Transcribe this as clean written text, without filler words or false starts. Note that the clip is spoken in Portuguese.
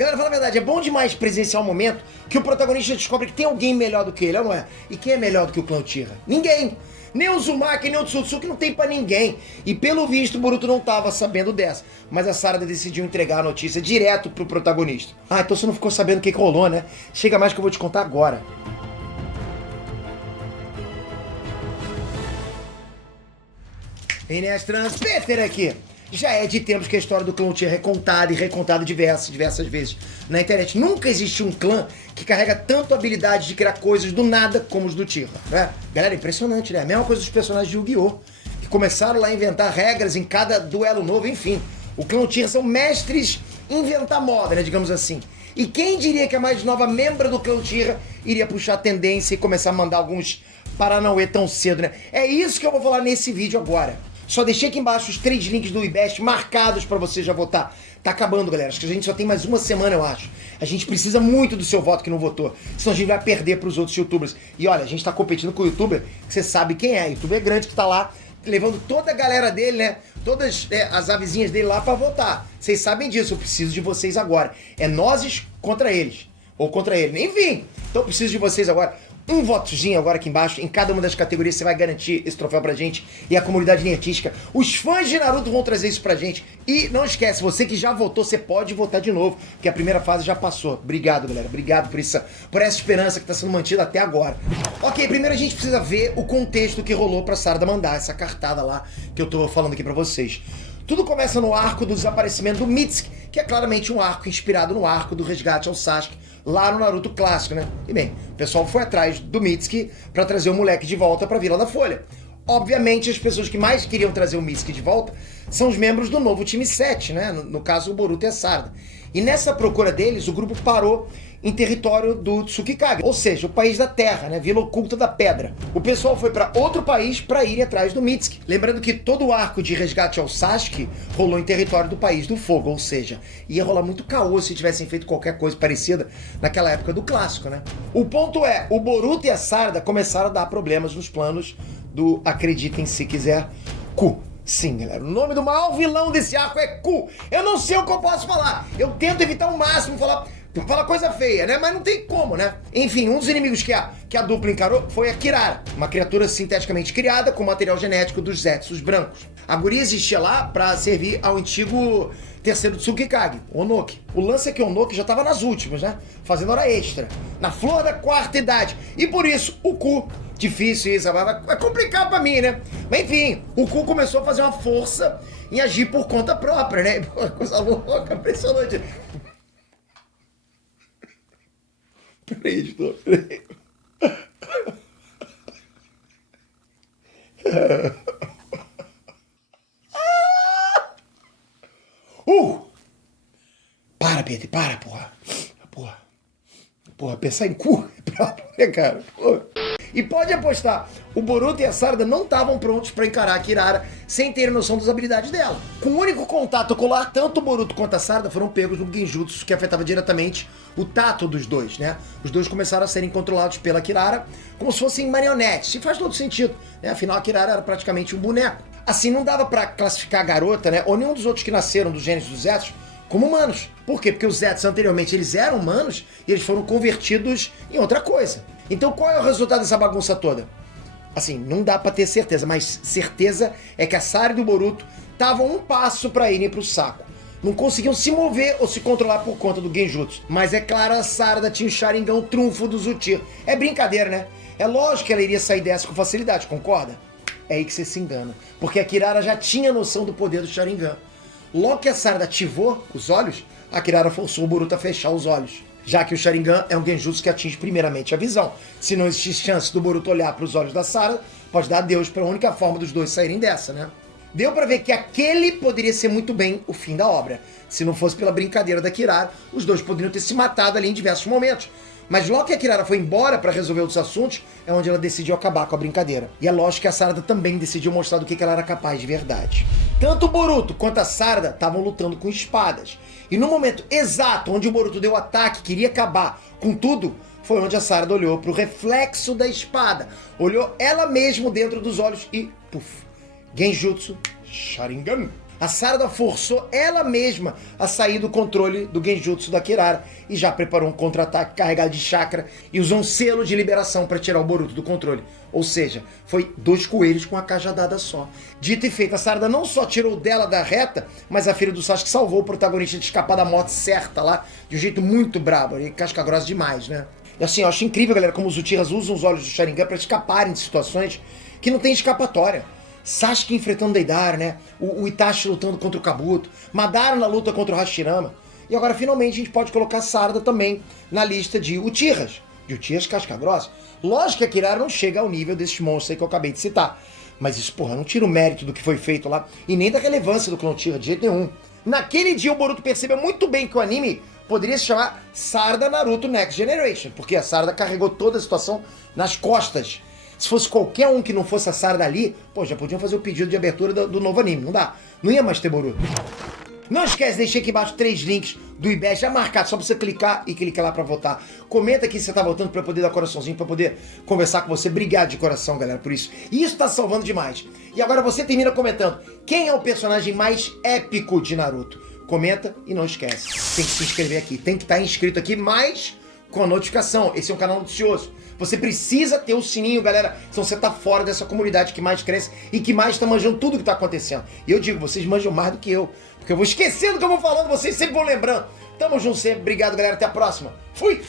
Galera, fala a verdade, é bom demais presenciar um momento que o protagonista descobre que tem alguém melhor do que ele, não é? E quem é melhor do que o clã Uchiha? Ninguém! Nem o Uzumaki, nem o Tsutsuki, não tem pra ninguém. E pelo visto, o Boruto não tava sabendo dessa. Mas a Sarada decidiu entregar a notícia direto pro protagonista. Ah, então você não ficou sabendo o que rolou, né? Chega mais que eu vou te contar agora. Inês Transpeter aqui. Já é de tempos que a história do clã Uchiha é contada e recontada diversas vezes na internet. Nunca existiu um clã que carrega tanto a habilidade de criar coisas do nada como os do Uchiha, né? Galera, impressionante, né? A mesma coisa dos personagens de Yu-Gi-Oh! Que começaram lá a inventar regras em cada duelo novo, enfim. O clã Uchiha são mestres em inventar moda, né? Digamos assim. E quem diria que a mais nova membra do clã Uchiha iria puxar a tendência e começar a mandar alguns paranauê tão cedo, né? É isso que eu vou falar nesse vídeo agora. Só deixei aqui embaixo os 3 links do IBEST marcados pra você já votar. Tá acabando, galera. Acho que a gente só tem mais uma semana, eu acho. A gente precisa muito do seu voto que não votou. Senão a gente vai perder pros outros youtubers. E olha, a gente tá competindo com o youtuber que você sabe quem é. O youtuber grande que tá lá, levando toda a galera dele, né? Todas as avezinhas dele lá pra votar. Vocês sabem disso. Eu preciso de vocês agora. É nós contra eles. Ou contra ele. Enfim. Então eu preciso de vocês agora. Um votozinho agora aqui embaixo, em cada uma das categorias você vai garantir esse troféu pra gente. E a comunidade nertística, os fãs de Naruto vão trazer isso pra gente. E não esquece, você que já votou, você pode votar de novo, porque a primeira fase já passou. Obrigado, galera, obrigado por essa esperança que tá sendo mantida até agora. Ok, primeiro a gente precisa ver o contexto que rolou pra Sarada mandar essa cartada lá que eu tô falando aqui pra vocês. Tudo começa no arco do desaparecimento do Mitsuki, que é claramente um arco inspirado no arco do resgate ao Sasuke, lá no Naruto clássico, né? E bem, o pessoal foi atrás do Mitsuki pra trazer o moleque de volta pra Vila da Folha. Obviamente, as pessoas que mais queriam trazer o Mitsuki de volta são os membros do novo time 7, né? No caso, o Boruto e a Sarada. E nessa procura deles, o grupo parou em território do Tsukikage, ou seja, o país da terra, né? Vila Oculta da Pedra. O pessoal foi para outro país para ir atrás do Mitsuki. Lembrando que todo o arco de resgate ao Sasuke rolou em território do país do fogo, ou seja, ia rolar muito caô se tivessem feito qualquer coisa parecida naquela época do clássico, né? O ponto é, o Boruto e a Sarada começaram a dar problemas nos planos do, acreditem se quiser, Ku. Sim, galera, o nome do maior vilão desse arco é Ku. Eu não sei o que eu posso falar. Eu tento evitar ao máximo falar coisa feia, né? Mas não tem como, né? Enfim, um dos inimigos que a dupla encarou foi a Kirara, uma criatura sinteticamente criada com material genético dos Zetsus brancos. A guria existia lá pra servir ao antigo terceiro Tsukikage, Onoki. O lance é que o Onoki já tava nas últimas, né? Fazendo hora extra, na flor da quarta idade. E por isso, o Ku, difícil isso, vai complicar pra mim, né? Mas enfim, o Ku começou a fazer uma força em agir por conta própria, né? Pô, coisa louca, impressionante. Peraí, editor, peraí. Para, Pedro, para, porra. Porra, pensar em cu é próprio, né, cara? Porra. E pode apostar, o Boruto e a Sarada não estavam prontos pra encarar a Kirara sem ter noção das habilidades dela. Com o único contato ocular, tanto o Boruto quanto a Sarada foram pegos no genjutsu que afetava diretamente o tato dos dois, né? Os dois começaram a serem controlados pela Kirara como se fossem marionetes, e faz todo sentido, né? Afinal, a Kirara era praticamente um boneco. Assim, não dava pra classificar a garota, né, ou nenhum dos outros que nasceram dos genes dos Zetsus como humanos. Por quê? Porque os Zetsus anteriormente eles eram humanos e eles foram convertidos em outra coisa. Então qual é o resultado dessa bagunça toda? Assim, não dá pra ter certeza, mas certeza é que a Sarada e o Boruto estavam um passo pra irem pro saco. Não conseguiam se mover ou se controlar por conta do genjutsu. Mas é claro, a Sarada tinha o Sharingan trunfo do Uchiha. É brincadeira, né? É lógico que ela iria sair dessa com facilidade, concorda? É aí que você se engana. Porque a Kirara já tinha noção do poder do Sharingan. Logo que a Sarada ativou os olhos, a Kirara forçou o Boruto a fechar os olhos. Já que o Sharingan é um genjutsu que atinge primeiramente a visão. Se não existir chance do Boruto olhar para os olhos da Sarada, pode dar adeus para a única forma dos dois saírem dessa, né? Deu pra ver que aquele poderia ser muito bem o fim da obra. Se não fosse pela brincadeira da Kirara, os dois poderiam ter se matado ali em diversos momentos. Mas logo que a Kirara foi embora pra resolver outros assuntos, é onde ela decidiu acabar com a brincadeira. E é lógico que a Sarada também decidiu mostrar do que ela era capaz de verdade. Tanto o Boruto quanto a Sarada estavam lutando com espadas. E no momento exato onde o Boruto deu o ataque, queria acabar com tudo, foi onde a Sarada olhou pro reflexo da espada. Olhou ela mesmo dentro dos olhos e... puf! Genjutsu Sharingan. A Sarada forçou ela mesma a sair do controle do Genjutsu da Kirara e já preparou um contra-ataque carregado de chakra e usou um selo de liberação para tirar o Boruto do controle. Ou seja, foi 2 coelhos com a cajadada só. Dito e feito, a Sarada não só tirou dela da reta, mas a filha do Sasuke salvou o protagonista de escapar da morte certa lá, de um jeito muito brabo, e casca grossa demais, né? E assim, eu acho incrível, galera, como os Uchihas usam os olhos do Sharingan para escaparem de situações que não tem escapatória. Sasuke enfrentando Deidara, né? O Itachi lutando contra o Kabuto, Madara na luta contra o Hashirama. E agora, finalmente, a gente pode colocar a Sarada também na lista de Uchihas. De Uchihas casca-grossa. Lógico que a Kirara não chega ao nível desses monstros aí que eu acabei de citar. Mas isso, porra, não tira o mérito do que foi feito lá e nem da relevância do clã Uchiha de jeito nenhum. Naquele dia, o Boruto percebeu muito bem que o anime poderia se chamar Sarada Naruto Next Generation, porque a Sarada carregou toda a situação nas costas. Se fosse qualquer um que não fosse a Sarada ali, pô, já podiam fazer o pedido de abertura do novo anime, não dá. Não ia mais ter Boruto. Não esquece, deixei aqui embaixo 3 links do IBES já marcados, só pra você clicar e clicar lá pra votar. Comenta aqui se você tá votando pra eu poder dar coraçãozinho, pra poder conversar com você. Obrigado de coração, galera, por isso. E isso tá salvando demais. E agora você termina comentando quem é o personagem mais épico de Naruto. Comenta e não esquece, tem que se inscrever aqui, tem que estar inscrito aqui, mas com a notificação. Esse é um canal noticioso. Você precisa ter o sininho, galera, senão você tá fora dessa comunidade que mais cresce e que mais tá manjando tudo que tá acontecendo. E eu digo, vocês manjam mais do que eu, porque eu vou esquecendo o que eu vou falando, vocês sempre vão lembrando. Tamo junto sempre, obrigado, galera, até a próxima. Fui!